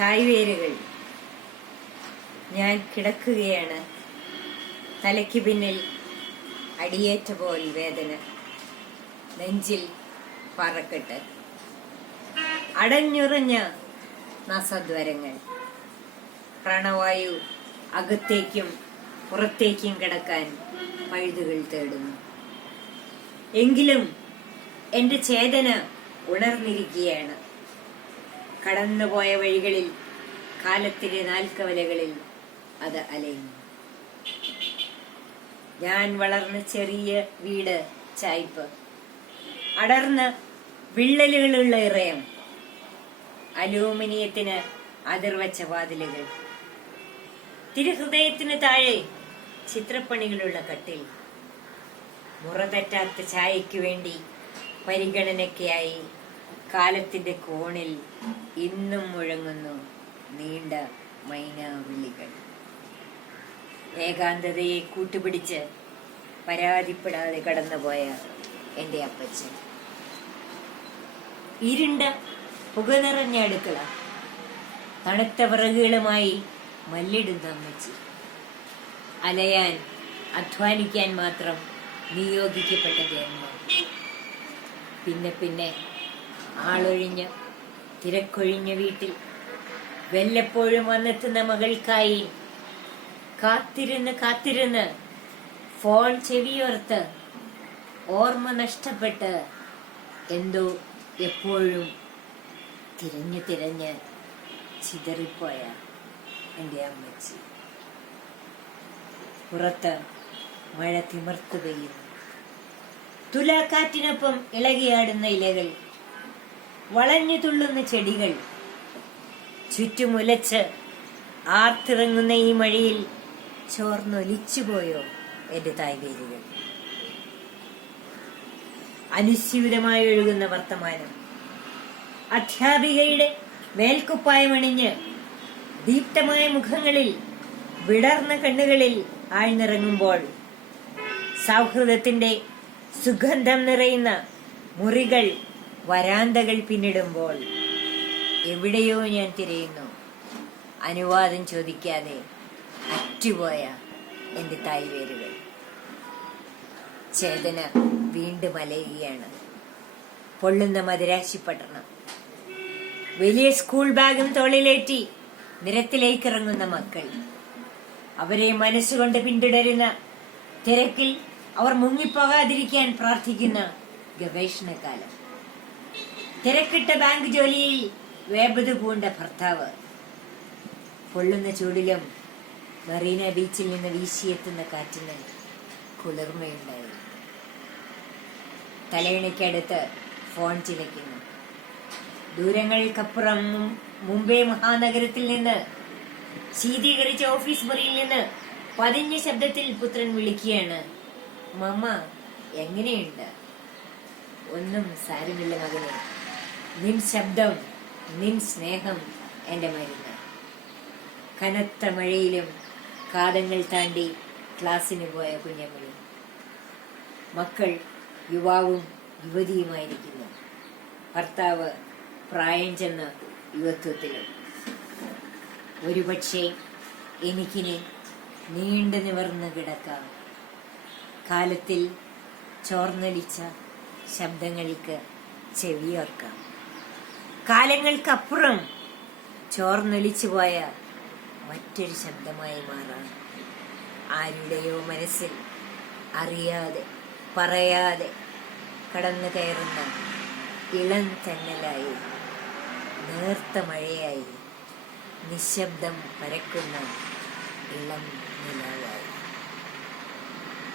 തായ്വേരുകൾ. ഞാൻ കിടക്കുകയാണ്. തലയ്ക്ക് പിന്നിൽ അടിയേറ്റ പോൽ വേദന. നെഞ്ചിൽ പറക്കെട്ട്. അടഞ്ഞുറഞ്ഞ നസദ്വരങ്ങൾ. പ്രാണവായു അകത്തേക്കും പുറത്തേക്കും കിടക്കാൻ പഴുതുകൾ തേടുന്നു. എങ്കിലും എന്റെ ചേതന ഉണർന്നിരിക്കുകയാണ്. കടന്നുപോയ വഴികളിൽ കാലത്തിലെ നാൽക്കവലകളിൽ അത് അലയുന്നു. ഞാൻ വളർന്ന ചെറിയ വീട് ചായ്പ്. അടർന്ന വിള്ളലുകളുള്ള ഇറയം. അലൂമിനിയത്തിന് അതിർവച്ച വാതിലുകൾ. തിരുഹൃദയത്തിന് താഴെ ചിത്രപ്പണികളുള്ള കട്ടിൽ. മുറതെറ്റാത്ത ചായയ്ക്ക് വേണ്ടി പരിഗണനയ്ക്കായി കാലത്തിന്റെ കോണിൽ ഇന്നും മുഴങ്ങുന്നു നീണ്ട മൈനാവിളികൾ. ഏകാന്തതയെ കൂട്ടുപിടിച്ച് പരാതിപ്പെടാതെ കടന്നുപോയ എന്റെ അപ്പച്ചൻ. ഇരുണ്ട പുക നിറഞ്ഞ അടുക്കള. തണുത്ത വിറകുകളുമായി മല്ലിടുന്ന അമ്മച്ചി. അലയാൻ അധ്വാനിക്കാൻ മാത്രം നിയോഗിക്കപ്പെട്ട ജന്മം. പിന്നെ പിന്നെ ആളൊഴിഞ്ഞ തിരക്കൊഴിഞ്ഞ വീട്ടിൽ. വല്ലപ്പോഴും വന്നെത്തുന്ന മകൾക്കായി കാത്തിരുന്ന് കാത്തിരുന്ന് ഫോൺ ചെവിയോർത്ത് ഓർമ്മ നഷ്ടപ്പെട്ട് എന്തോ എപ്പോഴും തിരഞ്ഞു തിരഞ്ഞ് ചിതറിപ്പോയ എന്റെ അമ്മച്ചി. പുറത്ത് മഴ തിമർത്തു പെയ്യുന്നു തുലാക്കാറ്റിനൊപ്പം ഇളകിയാടുന്ന ഇലകൾ വളഞ്ഞു തുള്ളുന്ന ചെടികൾ. ചുറ്റുമുലച്ച് ആർത്തിറങ്ങുന്ന ഈ മഴയിൽ ചോർന്നൊലിച്ചുപോയോ എന്റെ തായ്വേരുകൾ അനുസ്യൂതമായി ഒഴുകുന്ന വർത്തമാനം. അധ്യാപികയുടെ മേൽക്കുപ്പായമണിഞ്ഞ് ദീപ്തമായ മുഖങ്ങളിൽ വിടർന്ന കണ്ണുകളിൽ ആഴ്ന്നിറങ്ങുമ്പോൾ സൗഹൃദത്തിന്റെ സുഗന്ധം നിറയുന്ന മുറികൾ വരാന്തകൾ പിന്നിടുമ്പോൾ എവിടെയോ ഞാൻ തിരയുന്നു. അനുവാദം ചോദിക്കാതെ അറ്റുപോയ എന്റെ തായ്വേരുകൾ. ചേതന വീണ്ടും അലയുകയാണ്. പൊള്ളുന്ന മദിരാശി പട്ടണം. വലിയ സ്കൂൾ ബാഗും തോളിലേറ്റി നിരത്തിലേക്ക് ഇറങ്ങുന്ന മക്കൾ. അവരെ മനസ്സുകൊണ്ട് പിന്തുടരുന്ന തിരക്കിൽ അവർ മുങ്ങിപ്പോകാതിരിക്കാൻ പ്രാർത്ഥിക്കുന്ന ഗവേഷണകാലം. തിരക്കിട്ട ബാങ്ക് ജോലിയിൽ വേപത് പൂണ്ട ഭർത്താവ്. പൊള്ളുന്ന ചൂടിലും മറീന ബീച്ചിൽ നിന്ന് വീശിയെത്തുന്ന കാറ്റിന് കുളിർമയുണ്ടായി. തലയിണയ്ക്കടുത്ത് ഫോൺ ചിലയ്ക്കുന്നു. ദൂരങ്ങൾക്കപ്പുറം മുംബൈ മഹാനഗരത്തിൽ നിന്ന് ശീതീകരിച്ച ഓഫീസ് മുറിയിൽ നിന്ന് പതിഞ്ഞ ശബ്ദത്തിൽ പുത്രൻ വിളിക്കുകയാണ്. മമ്മ എങ്ങനെയുണ്ട്? ഒന്നും സാരമില്ല മകനെ. നിൻ ശബ്ദം നിൻ സ്നേഹം എന്റെ മരുന്ന്. കനത്ത മഴയിലും കാതങ്ങൾ താണ്ടി ക്ലാസ്സിന് പോയ കുഞ്ഞമ്മളി മക്കൾ യുവാവും യുവതിയുമായിരിക്കുന്നു. ഭർത്താവ് പ്രായം ചെന്ന യുവത്വത്തിലും. ഒരുപക്ഷെ എനിക്കിനി നീണ്ടു നിവർന്ന് കിടക്കാം. കാലത്തിൽ ചോർന്നലിച്ച ശബ്ദങ്ങൾക്ക് ചെവിയോർക്കാം. കാലങ്ങൾക്കപ്പുറം ചോർന്നൊലിച്ചു പോയ മറ്റൊരു ശബ്ദമായി മാറാണ് ആരുടെയോ മനസ്സിൽ അറിയാതെ പറയാതെ കടന്നു കയറുന്ന ഇളം തന്നലായി നേർത്ത മഴയായി നിശബ്ദം പരക്കുന്ന ഇളം നിലാവായി.